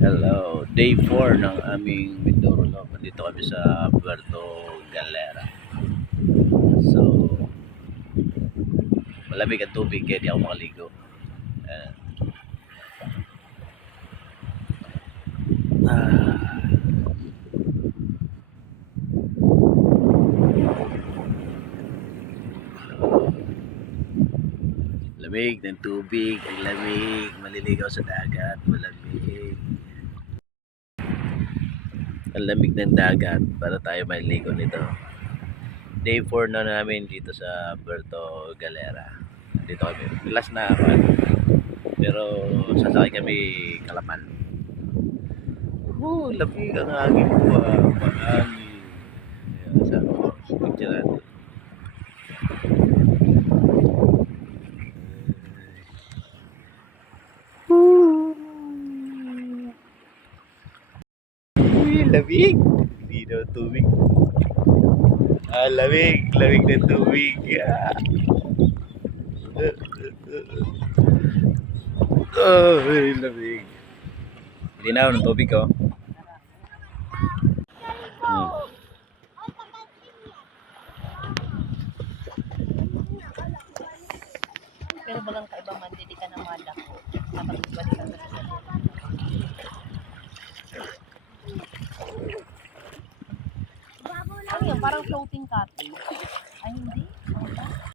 Hello, day 4 ng aming Mindoro Love. Nandito kami sa Puerto Galera. So, malamig ang tubig kaya di ako makaligo. Ayan. Ah, lamig ng tubig, ang lamig, maliligaw sa dagat, malamig. Ang lamig ng dagat para tayo maliligo nito. Day 4 na namin dito sa Puerto Galera. Dito kami. Last na ako. Pero sasakay kami Kalapan. Lamig ang hangin po. Mahangin. Ayan, sabi ko, picture natin. Uy, lamig. Hindi daw tubig. Lamig. Lamig ng tubig. Ay, lamig. Linaw ng tubig ko. Hmm. Pero bagang kaiba man, hindi ka na malako. Nakapagpalik ka na sa ano yun, parang floating cottage. Ay, hindi.